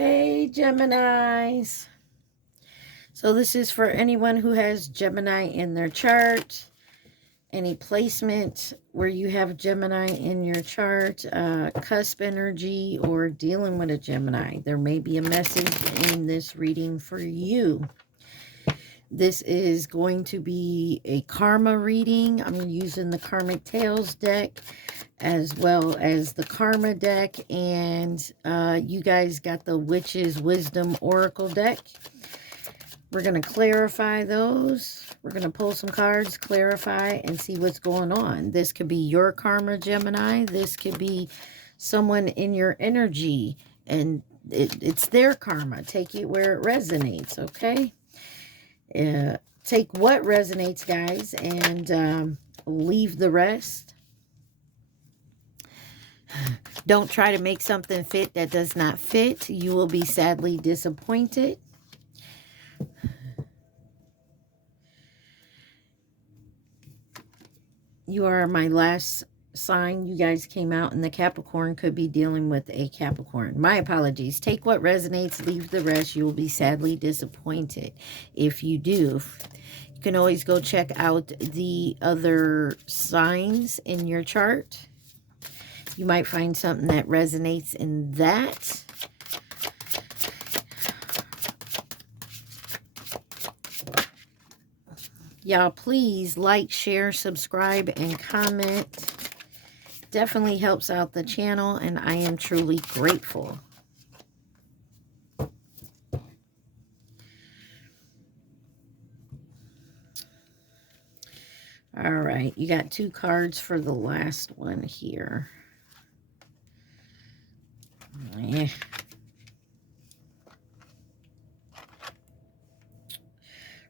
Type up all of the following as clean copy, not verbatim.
Hey, Geminis. So this is for anyone who has Gemini in their chart. Any placement where you have Gemini in your chart, cusp energy, or dealing with a Gemini. There may be a message in this reading for you. This is going to be a karma reading. I'm using the Karmic Tales deck as well as the Karma deck, and you guys got the Witch's Wisdom Oracle deck. We're going to clarify those. We're going to pull some cards, clarify, and see what's going on. This could be your karma, Gemini. This could be someone in your energy, and it's their karma. Take it where it resonates, okay? Take what resonates, guys, and leave the rest. Don't try to make something fit that does not fit. You will be sadly disappointed. You are my last sign. You guys came out, and the Capricorn could be dealing with a Capricorn. My apologies. Take what resonates, leave the rest. You will be sadly disappointed if you do. You can always go check out the other signs in your chart. You might find something that resonates in that. Y'all, please like, share, subscribe, and comment. Definitely helps out the channel, and I am truly grateful. All right, you got 2 cards for the last one here. Yeah.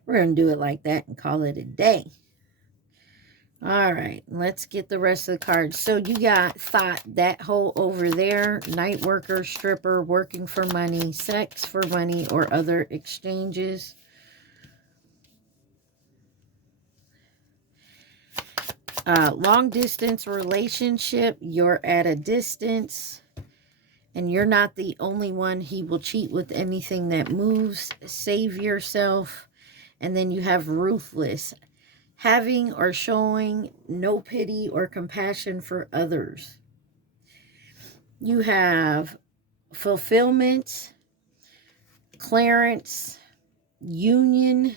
We're going to do it like that and call it a day. All right, let's get the rest of the cards. So you got thought, that hole over there, night worker, stripper, working for money, sex for money, or other exchanges. Long distance relationship, you're at a distance, and you're not the only one. He will cheat with anything that moves. Save yourself. And then you have ruthless, having or showing no pity or compassion for others. You have fulfillment, clearance, union,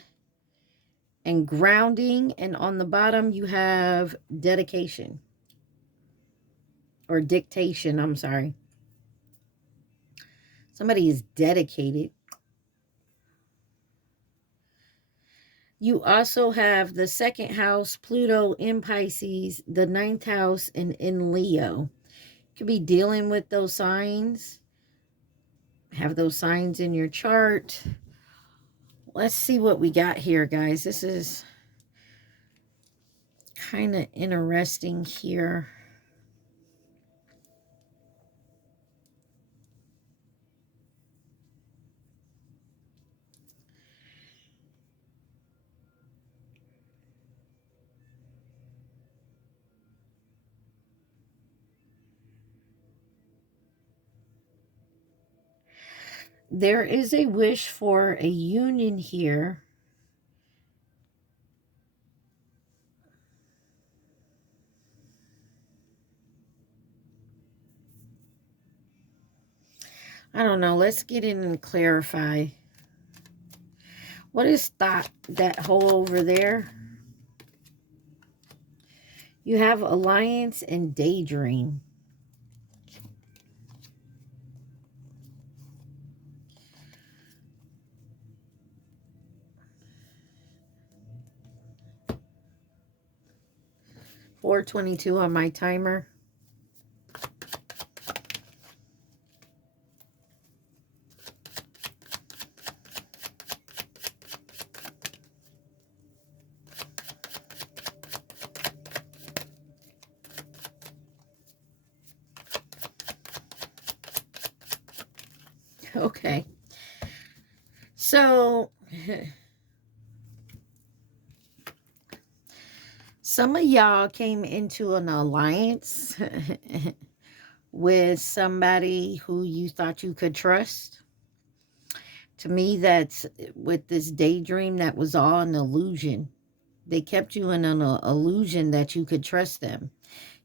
and grounding. And on the bottom, you have dedication. Or dictation, I'm sorry. Somebody is dedicated. You also have the 2nd house, Pluto in Pisces, the 9th house, and in Leo. You could be dealing with those signs. Have those signs in your chart. Let's see what we got here, guys. This is kind of interesting here. There is a wish for a union here. I don't know. Let's get in and clarify. What is thought, that hole over there? You have alliance and daydream. $4:22 on my timer. Okay. So some of y'all came into an alliance with somebody who you thought you could trust. To me, that's with this daydream, that was all an illusion. They kept you in an illusion that you could trust them.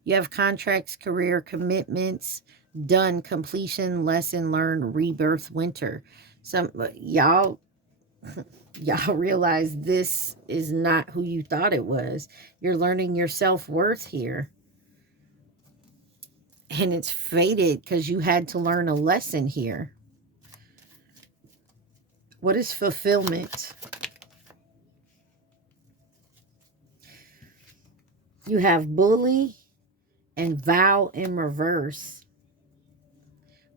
You have contracts, career commitments, done, completion, lesson learned, rebirth, winter. Some y'all realize this is not who you thought it was. You're learning your self-worth here. And it's fated because you had to learn a lesson here. What is fulfillment? You have bully and vow in reverse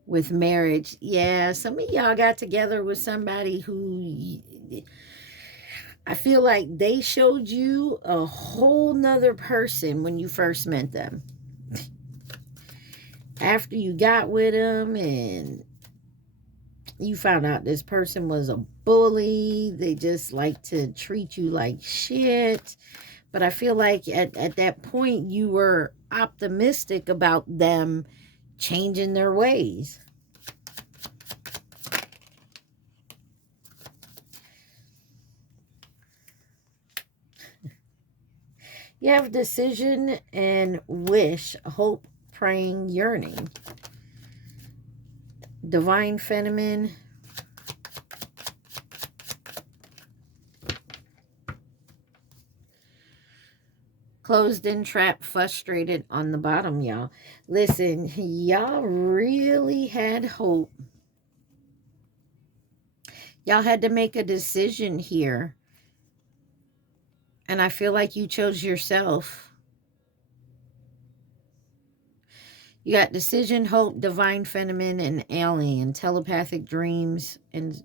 with marriage. Yeah, some of y'all got together with somebody who I feel like they showed you a whole nother person when you first met them. After you got with them and you found out this person was a bully, they just like to treat you like shit. But I feel like at that point you were optimistic about them changing their ways. You have decision and wish, hope, praying, yearning. Divine feminine. Closed in, trapped, frustrated on the bottom, y'all. Listen, y'all really had hope. Y'all had to make a decision here. And I feel like you chose yourself. You got decision, hope, divine feminine, and alien, telepathic dreams and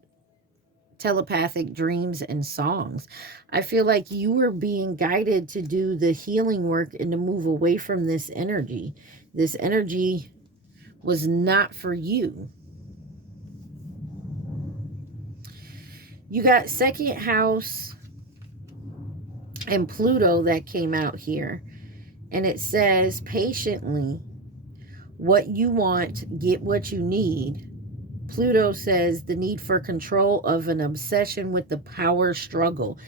songs. I feel like you were being guided to do the healing work and to move away from this energy. This energy was not for you. You got second house and Pluto that came out here. And it says, patiently, what you want, get what you need. Pluto says the need for control of an obsession with the power struggle.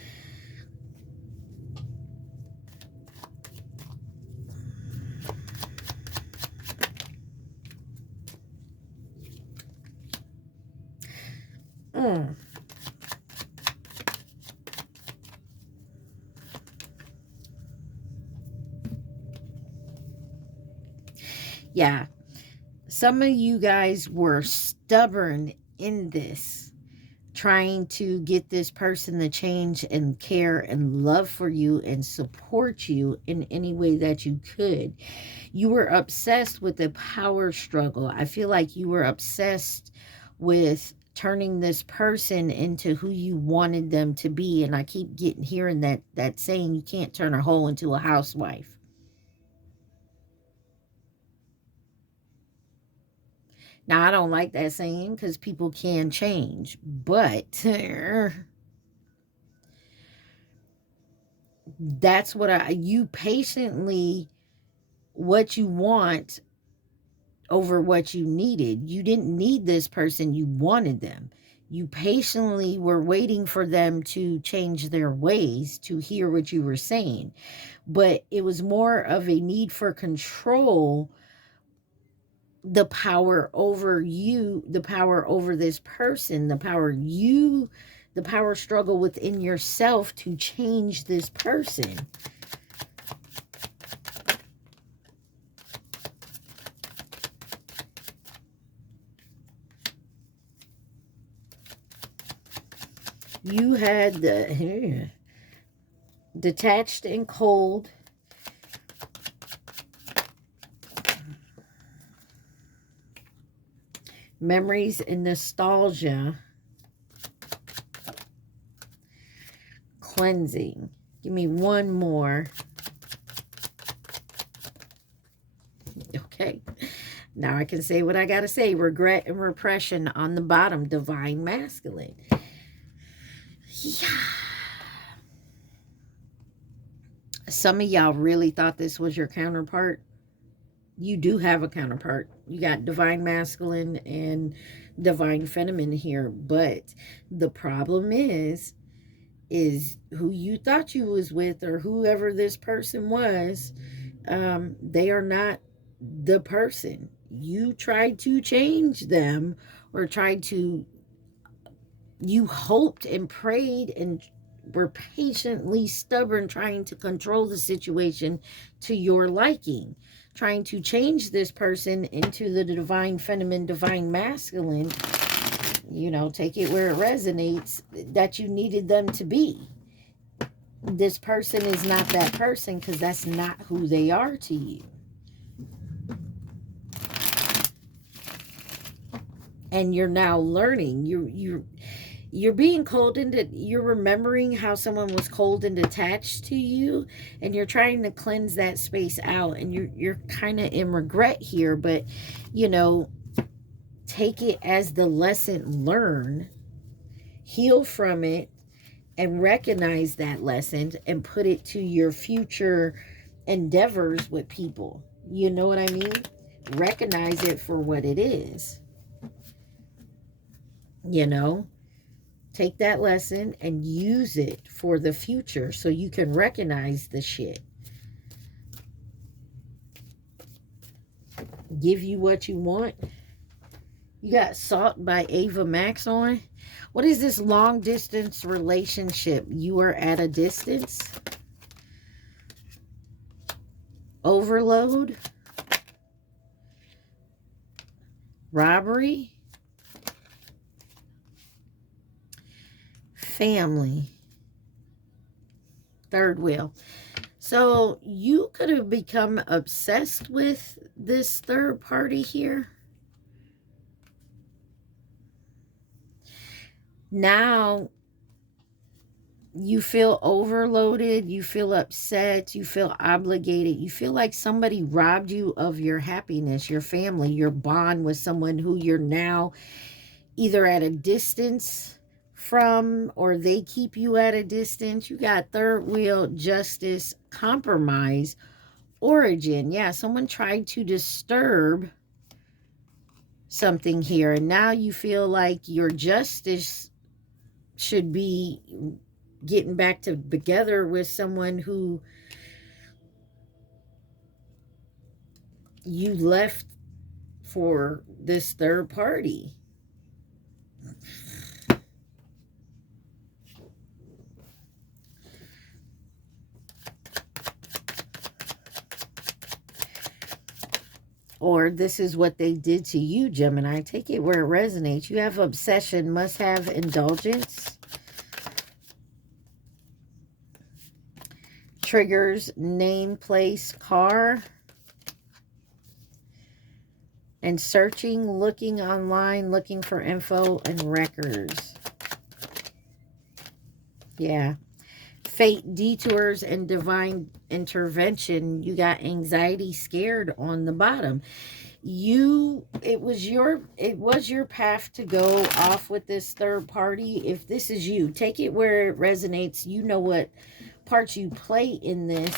Yeah. Some of you guys were stubborn in this, trying to get this person to change and care and love for you and support you in any way that you could. You were obsessed with the power struggle. I feel like you were obsessed with turning this person into who you wanted them to be. And I keep hearing that saying, you can't turn a hoe into a housewife. Now, I don't like that saying because people can change, but that's what you patiently, what you want over what you needed. You didn't need this person, you wanted them. You patiently were waiting for them to change their ways, to hear what you were saying. But it was more of a need for control, the power over you, the power over this person, the power struggle within yourself to change this person. You had the detached and cold. Memories and nostalgia. Cleansing. Give me one more. Okay. Now I can say what I got to say. Regret and repression on the bottom. Divine masculine. Yeah. Some of y'all really thought this was your counterpart. You do have a counterpart. You got divine masculine and divine feminine here. But the problem is who you thought you was with, or whoever this person was, they are not the person. You tried to change them, or you hoped and prayed and were patiently stubborn, trying to control the situation to your liking, trying to change this person into the divine feminine, divine masculine, take it where it resonates, that you needed them to be. This person is not that person, because that's not who they are to you. And you're now learning. You're being cold and you're remembering how someone was cold and detached to you, and you're trying to cleanse that space out, and you're kind of in regret here, but take it as the lesson learned, heal from it, and recognize that lesson and put it to your future endeavors with people. You know what I mean? Recognize it for what it is. Take that lesson and use it for the future so you can recognize the shit. Give you what you want. You got Salt by Ava Max on. What is this long distance relationship? You are at a distance. Overload. Robbery. Family. Third wheel. So you could have become obsessed with this third party here. Now you feel overloaded, you feel upset, you feel obligated, you feel like somebody robbed you of your happiness, your family, your bond with someone who you're now either at a distance from, or they keep you at a distance. You got third wheel, justice, compromise, origin. Yeah, someone tried to disturb something here, and now you feel like your justice should be getting back together with someone who you left for this third party. Or this is what they did to you, Gemini. Take it where it resonates. You have obsession, must have indulgence. Triggers, name, place, car. And searching, looking online, looking for info and records. Yeah. Fate, detours, and divine intervention. You got anxiety, scared on the bottom. It was your path to go off with this third party. If this is you, take it where it resonates. You know what part you play in this,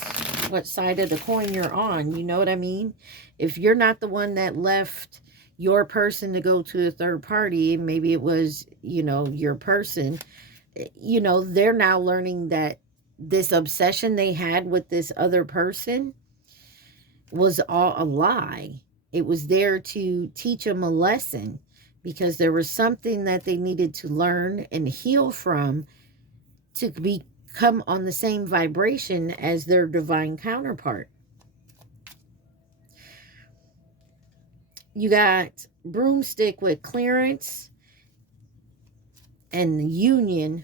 what side of the coin you're on. You know what I mean? If you're not the one that left your person to go to a third party, maybe it was, your person, they're now learning that this obsession they had with this other person was all a lie. It was there to teach them a lesson, because there was something that they needed to learn and heal from to become on the same vibration as their divine counterpart. You got broomstick with clearance and union.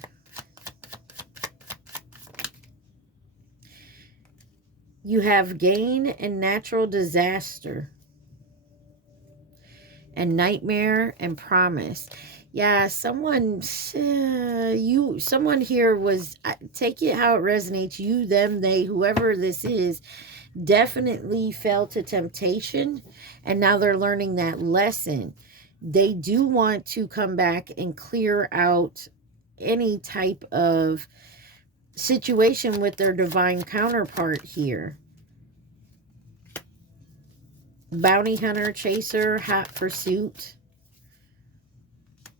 You have gain and natural disaster. And nightmare and promise. Yeah, someone here was, take it how it resonates, you, them, they, whoever this is, definitely fell to temptation, and now they're learning that lesson. They do want to come back and clear out any type of situation with their divine counterpart here. Bounty hunter, chaser, hot pursuit.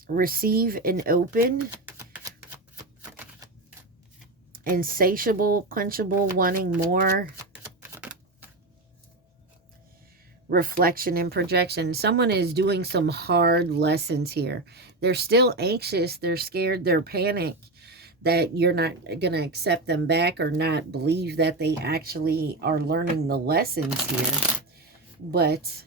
receive and open, insatiable, quenchable, wanting more, reflection and projection. Someone is doing some hard lessons here. They're still anxious, they're scared, they're panicked that you're not going to accept them back or not believe that they actually are learning the lessons here. But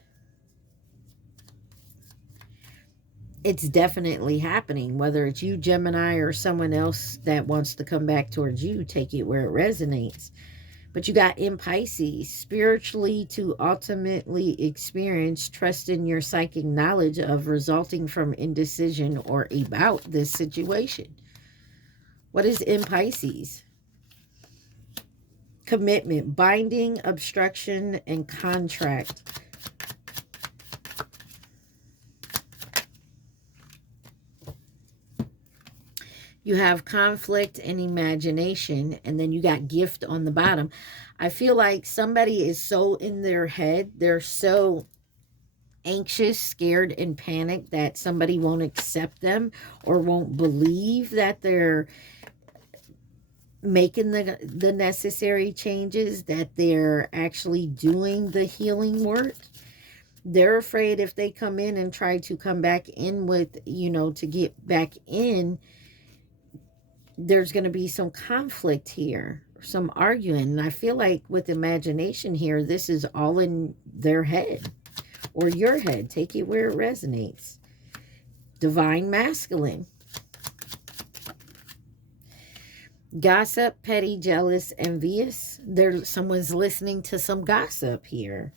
it's definitely happening, whether it's you, Gemini, or someone else that wants to come back towards you. Take it where it resonates. But you got in Pisces, spiritually to ultimately experience, trust in your psychic knowledge of resulting from indecision or about this situation. What is in Pisces? Commitment, binding, obstruction, and contract. You have conflict and imagination, and then you got gift on the bottom. I feel like somebody is so in their head, they're so anxious, scared, and panicked that somebody won't accept them or won't believe that they're making the necessary changes, that they're actually doing the healing work. They're afraid if they come in and try to come back in with, to get back in, there's going to be some conflict here, some arguing. And I feel like with imagination here, this is all in their head or your head. Take it where it resonates. Divine masculine. Gossip, petty, jealous, envious. Someone's listening to some gossip here.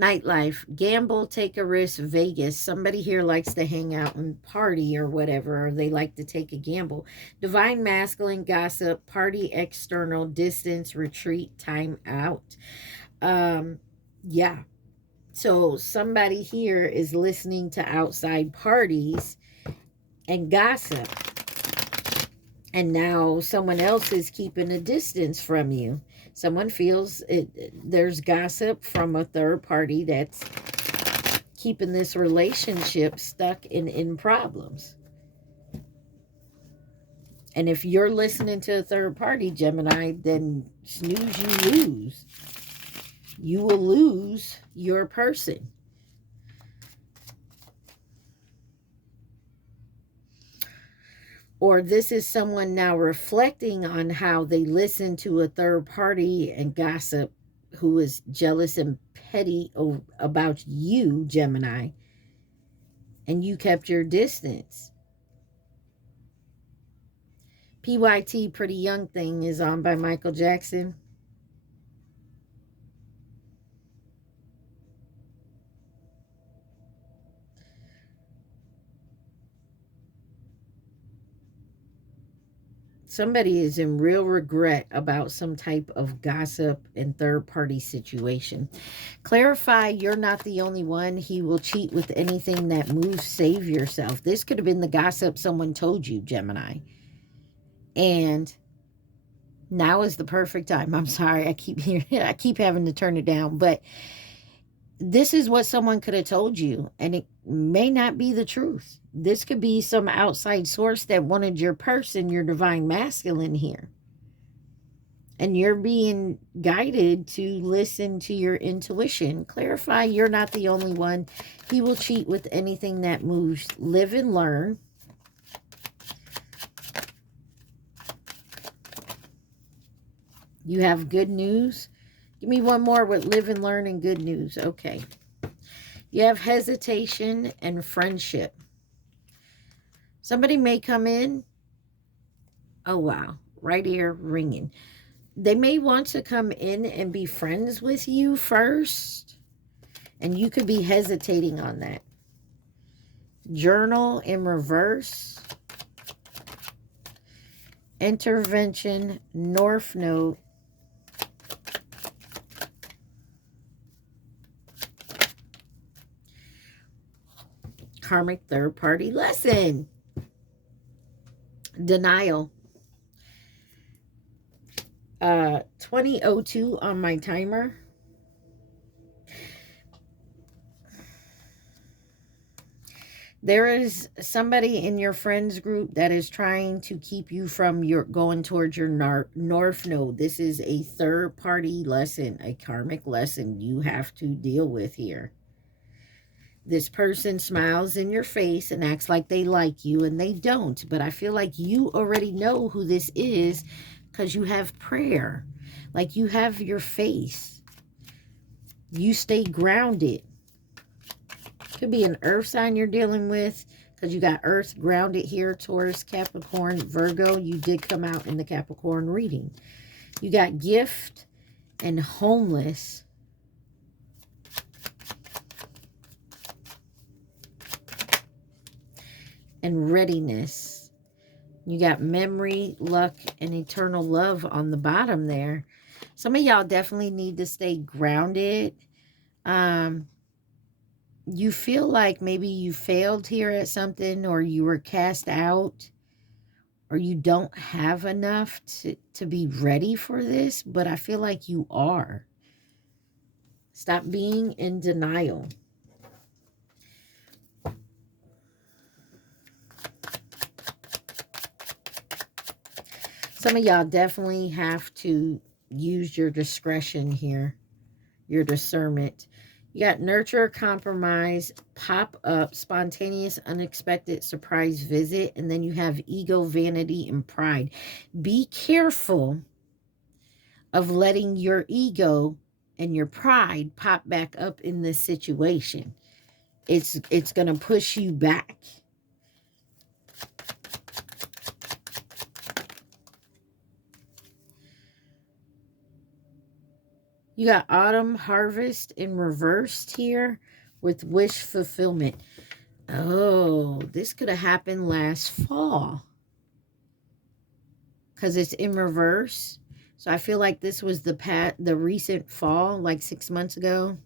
Nightlife, gamble, take a risk, Vegas. Somebody here likes to hang out and party or whatever, or they like to take a gamble. Divine masculine, gossip, party, external, distance, retreat, time out. Yeah. So somebody here is listening to outside parties and gossip. And now someone else is keeping a distance from you. Someone feels there's gossip from a third party that's keeping this relationship stuck in problems. And if you're listening to a third party, Gemini, then snooze, you lose. You will lose your person. Or this is someone now reflecting on how they listen to a third party and gossip who is jealous and petty about you, Gemini, and you kept your distance. PYT, Pretty Young Thing, is on by Michael Jackson. Somebody is in real regret about some type of gossip and third-party situation. Clarify, you're not the only one. He will cheat with anything that moves. Save yourself. This could have been the gossip someone told you, Gemini. And now is the perfect time. I'm sorry, I keep having to turn it down, but this is what someone could have told you, and it may not be the truth. This could be some outside source that wanted your person, your divine masculine here. And you're being guided to listen to your intuition. Clarify, you're not the only one. He will cheat with anything that moves. Live and learn. You have good news. Give me one more with live and learn and good news. Okay. You have hesitation and friendship. Somebody may come in. Oh, wow. Right here, ringing. They may want to come in and be friends with you first. And you could be hesitating on that. Journal in reverse. Intervention, North Node. Karmic third party lesson. Denial. 20:02 on my timer. There is somebody in your friends group that is trying to keep you from your going towards your north node. This is a third party lesson, a karmic lesson you have to deal with here. This person smiles in your face and acts like they like you, and they don't. But I feel like you already know who this is because you have prayer. Like you have your faith. You stay grounded. Could be an earth sign you're dealing with because you got earth grounded here, Taurus, Capricorn, Virgo. You did come out in the Capricorn reading. You got gift and homeless. And readiness. You got memory, luck, and eternal love on the bottom there. Some of y'all definitely need to stay grounded. You feel like maybe you failed here at something, or you were cast out, or you don't have enough to be ready for this, but I feel like you are. Stop being in denial. Some of y'all definitely have to use your discretion here, your discernment. You got nurture, compromise, pop up, spontaneous, unexpected, surprise visit, and then you have ego, vanity, and pride. Be careful of letting your ego and your pride pop back up in this situation. It's going to push you back. You got autumn harvest in reversed here with wish fulfillment. Oh, this could have happened last fall because it's in reverse. So I feel like this was the recent fall, like 6 months ago.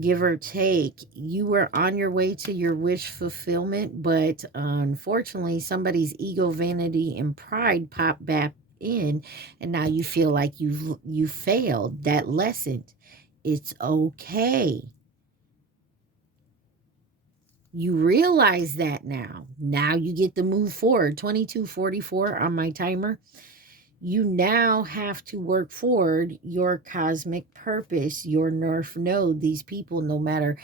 Give or take, you were on your way to your wish fulfillment, but unfortunately, somebody's ego, vanity, and pride popped back in, and now you feel like you failed that lesson. It's okay. You realize that now you get to move forward. 22:44 on my timer. You now have to work forward your cosmic purpose, your north node. These people, no matter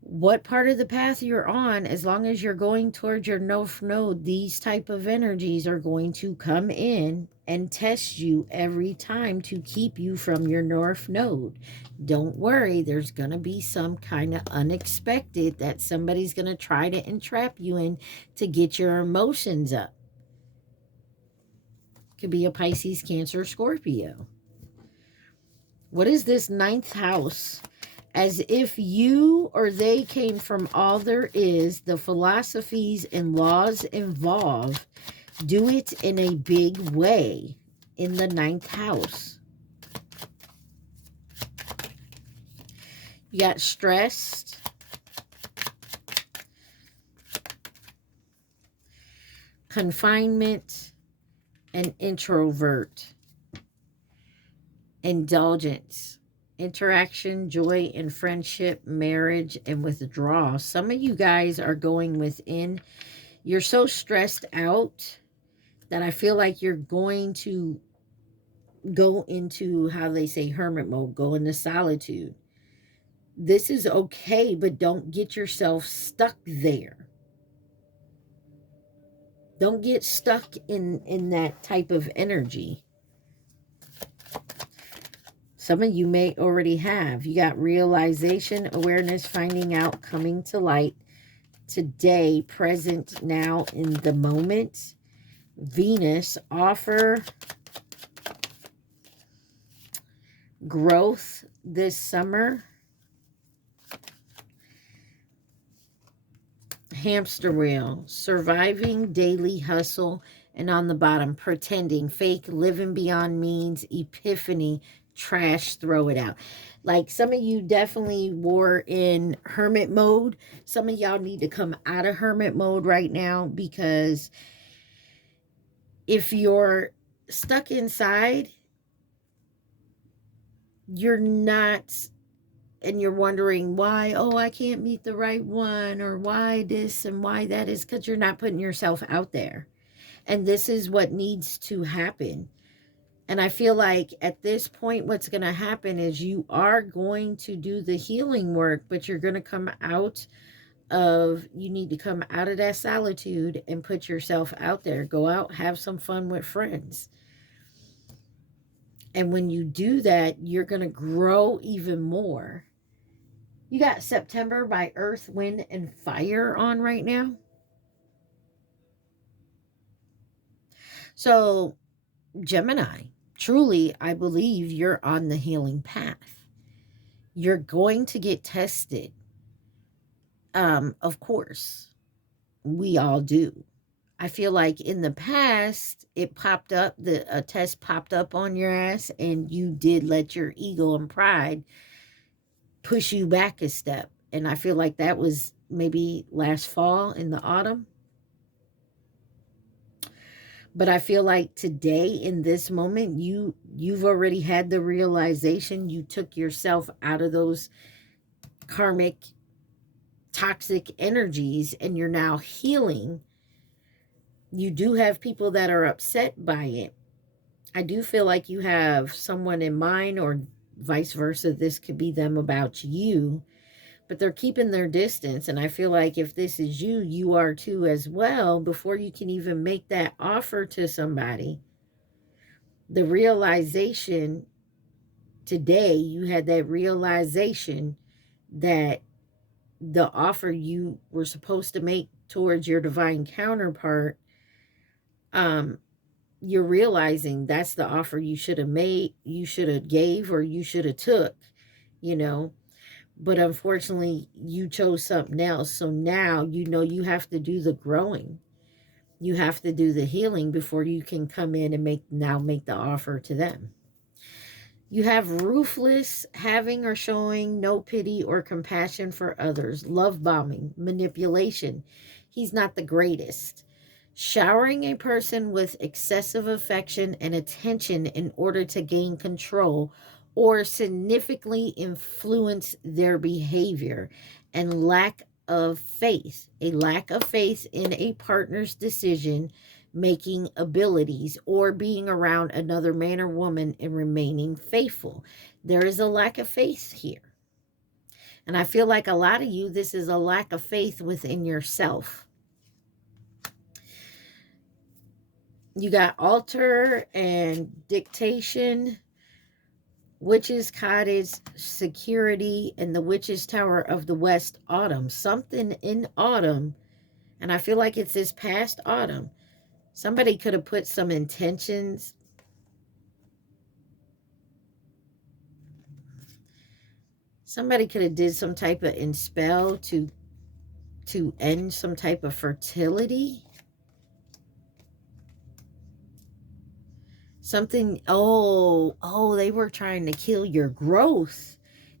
what part of the path you're on, as long as you're going towards your north node, these type of energies are going to come in and test you every time to keep you from your north node. Don't worry, there's going to be some kind of unexpected that somebody's going to try to entrap you in to get your emotions up. Could be a Pisces, Cancer, Scorpio. What is this ninth house? As if you or they came from all there is, the philosophies and laws involved, do it in a big way in the ninth house. You got stressed, confinement, and introvert, indulgence, interaction, joy, and friendship, marriage, and withdrawal. Some of you guys are going within. You're so stressed out that I feel like you're going to go into, how they say, hermit mode, go into solitude. This is okay, but don't get yourself stuck there. Don't get stuck in that type of energy. Some of you may already have. You got realization, awareness, finding out, coming to light, today, present, now, in the moment. Venus, offer, growth this summer. Hamster wheel, surviving, daily hustle, and on the bottom, pretending, fake, living beyond means, epiphany, trash, throw it out. Like some of you definitely were in hermit mode. Some of y'all need to come out of hermit mode right now, because if you're stuck inside, you're not, and you're wondering why, oh, I can't meet the right one, or why this and why that, is because you're not putting yourself out there. And this is what needs to happen. And I feel like at this point, what's going to happen is you are going to do the healing work, but you're going to come out of, you need to come out of that solitude and put yourself out there. Go out, have some fun with friends. And when you do that, you're going to grow even more. You got September by Earth, Wind, and Fire on right now. So, Gemini, truly, I believe you're on the healing path. You're going to get tested. Of course, we all do. I feel like in the past, it popped up, a test popped up on your ass, and you did let your ego and pride push you back a step. And I feel like that was maybe last fall in the autumn. But I feel like today, in this moment, you've already had the realization. You took yourself out of those karmic, toxic energies, and you're now healing. You do have people that are upset by it. I do feel like you have someone in mind, or vice versa. This could be them about you, but they're keeping their distance. And I feel like if this is you, you are too as well. Before you can even make that offer to somebody, the realization today, you had that realization that the offer you were supposed to make towards your divine counterpart, you're realizing that's the offer you should have made, you should have gave, or you should have took, you know. But unfortunately, you chose something else. So now, you know, you have to do the growing. You have to do the healing before you can come in and make the offer to them. You have ruthless, having or showing no pity or compassion for others, love bombing, manipulation. He's not the greatest. Showering a person with excessive affection and attention in order to gain control or significantly influence their behavior, and lack of faith, a lack of faith in a partner's decision making abilities, or being around another man or woman and remaining faithful. There is a lack of faith here. And I feel like a lot of you, this is a lack of faith within yourself. You got altar and dictation, witch's cottage, security, and the witch's tower of the west, autumn. Something in autumn, and I feel like it's this past autumn. Somebody could have put some intentions. Somebody could have did some type of spell to end some type of fertility. Something, they were trying to kill your growth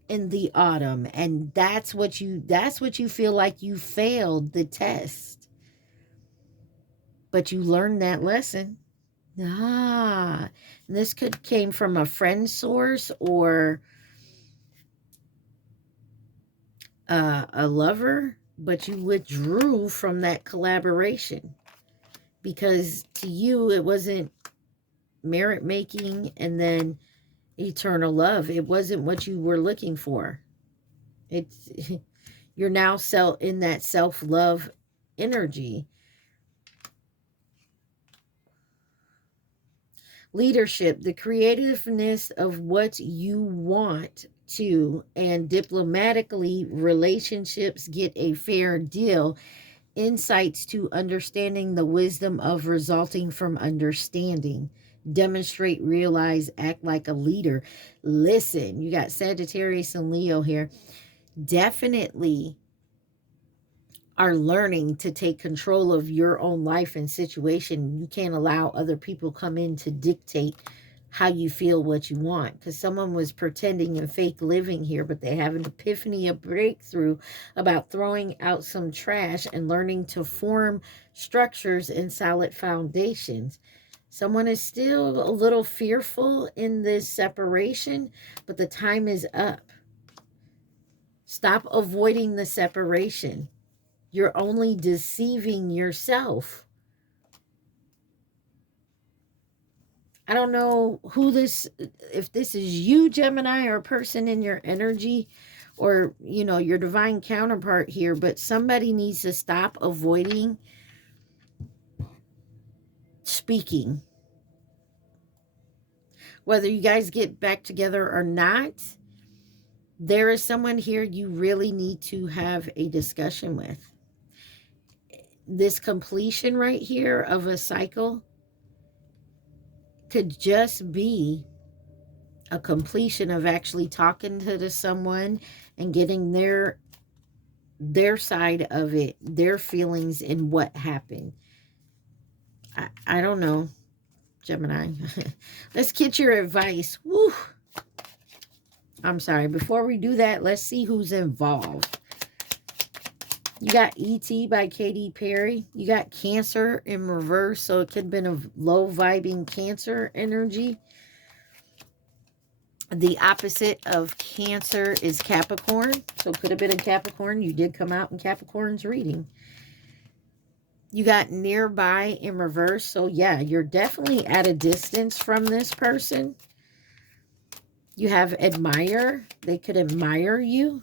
in the autumn, and that's what you feel like you failed the test. But you learned that lesson. This came from a friend source, or a lover, but you withdrew from that collaboration because to you it wasn't merit making and then eternal love. It wasn't what you were looking for. It's you're now in that self-love energy. Leadership, the creativeness of what you want to, and diplomatically, relationships get a fair deal. Insights to understanding, the wisdom of resulting from understanding. Demonstrate, realize, act like a leader. Listen, you got Sagittarius and Leo here. Definitely are learning to take control of your own life and situation. You can't allow other people come in to dictate how you feel, what you want. Because someone was pretending and fake living here, but they have an epiphany, a breakthrough about throwing out some trash and learning to form structures and solid foundations. Someone is still a little fearful in this separation, but the time is up. Stop avoiding the separation. You're only deceiving yourself. I don't know who this, if this is you, Gemini, or a person in your energy, or, you know, your divine counterpart here, but somebody needs to stop avoiding speaking. Whether you guys get back together or not, there is someone here you really need to have a discussion with. This completion right here of a cycle could just be a completion of actually talking to someone and getting their side of it, their feelings and what happened. I don't know, Gemini. Let's get your advice. Woo. I'm sorry. Before we do that, let's see who's involved. You got E.T. by Katy Perry. You got Cancer in reverse, so it could have been a low vibing Cancer energy. The opposite of Cancer is Capricorn, so it could have been a Capricorn. You did come out in Capricorn's reading. You got Nearby in reverse, so yeah, you're definitely at a distance from this person. You have Admire. They could admire you.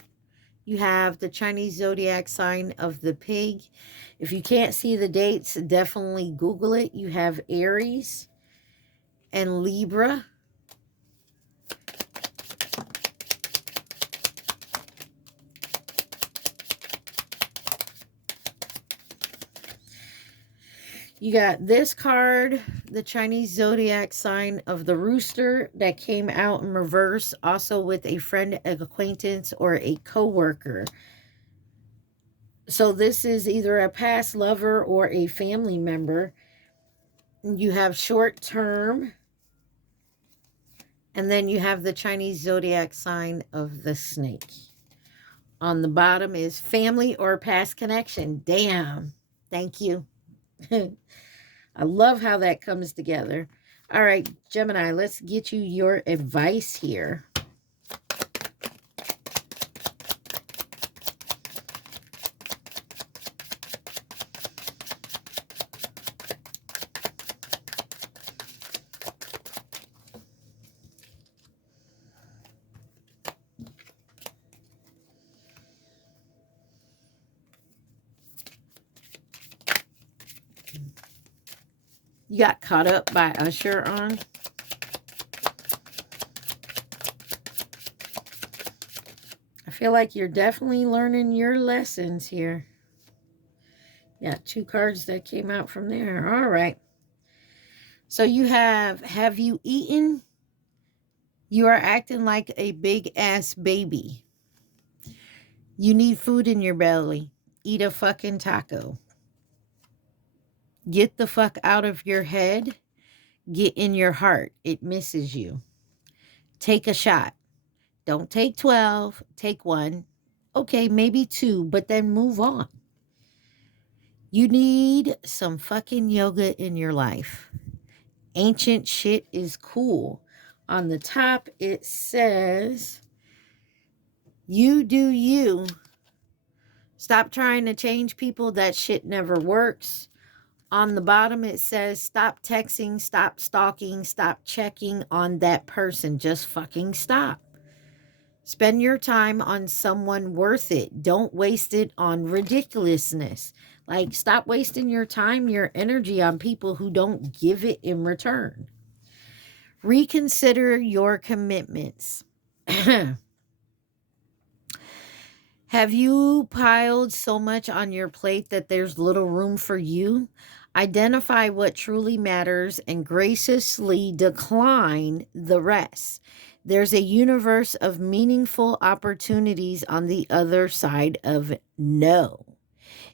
You have the Chinese zodiac sign of the pig. If you can't see the dates, definitely Google it. You have Aries and Libra. You got this card, the Chinese zodiac sign of the rooster, that came out in reverse, also with a friend, an acquaintance, or a co-worker. So this is either a past lover or a family member. You have short term. And then you have the Chinese zodiac sign of the snake. On the bottom is family or past connection. Damn. Thank you. I love how that comes together. All right, Gemini, let's get you your advice here. You got Caught Up by Usher on. I feel like you're definitely learning your lessons here. Yeah, 2 cards that came out from there. All right. So you have you eaten? You are acting like a big ass baby. You need food in your belly. Eat a fucking taco. Get the fuck out of your head. Get in your heart. It misses you. Take a shot. Don't take 12. Take 1. Okay, maybe 2, but then move on. You need some fucking yoga in your life. Ancient shit is cool. On the top, it says, you do you. Stop trying to change people. That shit never works. On the bottom, it says, stop texting, stop stalking, stop checking on that person. Just fucking stop. Spend your time on someone worth it. Don't waste it on ridiculousness. Like, stop wasting your time, your energy on people who don't give it in return. Reconsider your commitments. Have you piled so much on your plate that there's little room for you? Identify what truly matters and graciously decline the rest. There's a universe of meaningful opportunities on the other side of no.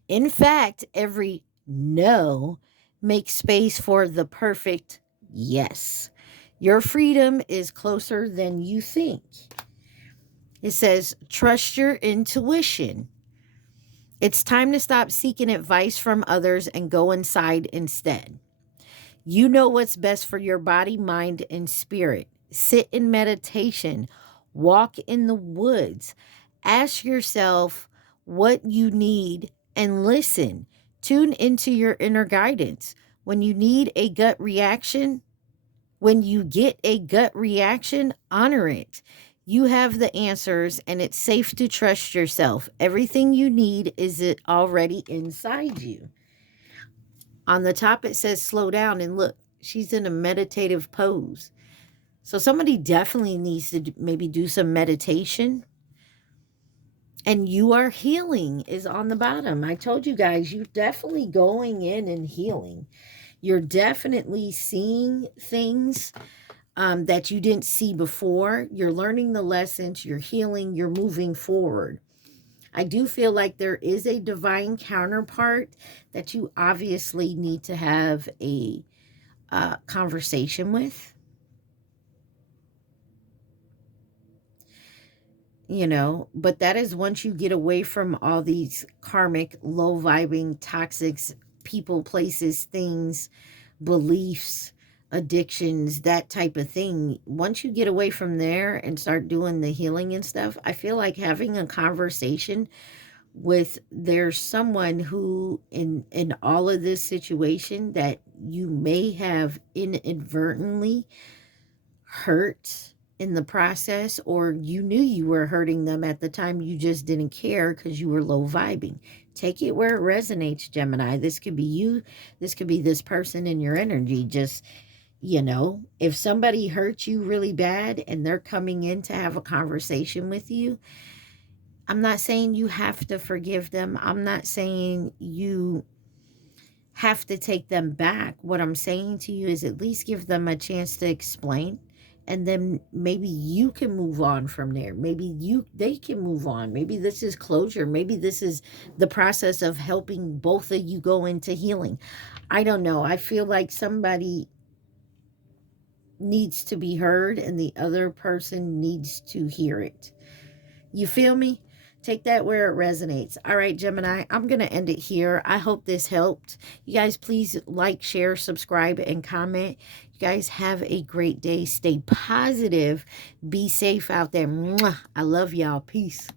In fact, every no makes space for the perfect yes. Your freedom is closer than you think. It says, trust your intuition. It's time to stop seeking advice from others and go inside instead. You know what's best for your body, mind, and spirit. Sit in meditation. Walk in the woods. Ask yourself what you need and listen. Tune into your inner guidance. When you need a gut reaction, when you get a gut reaction, honor it. You have the answers and it's safe to trust yourself. Everything you need is already inside you. On the top, it says slow down, and look, she's in a meditative pose. So somebody definitely needs to maybe do some meditation. And you are healing is on the bottom. I told you guys, you're definitely going in and healing. You're definitely seeing things that you didn't see before. You're learning the lessons, you're healing, you're moving forward. I do feel like there is a divine counterpart that you obviously need to have a conversation with. You know, but that is once you get away from all these karmic, low vibing, toxic people, places, things, beliefs, addictions, that type of thing. Once you get away from there and start doing the healing and stuff, I feel like having a conversation with there's someone who in all of this situation that you may have inadvertently hurt in the process, or you knew you were hurting them at the time, you just didn't care because you were low vibing. Take it where it resonates, Gemini. This could be you, this could be this person in your energy. Just, you know, if somebody hurt you really bad and they're coming in to have a conversation with you, I'm not saying you have to forgive them. I'm not saying you have to take them back. What I'm saying to you is at least give them a chance to explain, and then maybe you can move on from there. Maybe they can move on. Maybe this is closure. Maybe this is the process of helping both of you go into healing. I don't know. I feel like somebody needs to be heard and the other person needs to hear it. You feel me? Take that where it resonates. All right, Gemini, I'm going to end it here. I hope this helped. You guys, please like, share, subscribe, and comment. You guys have a great day. Stay positive. Be safe out there. Mwah. I love y'all. Peace.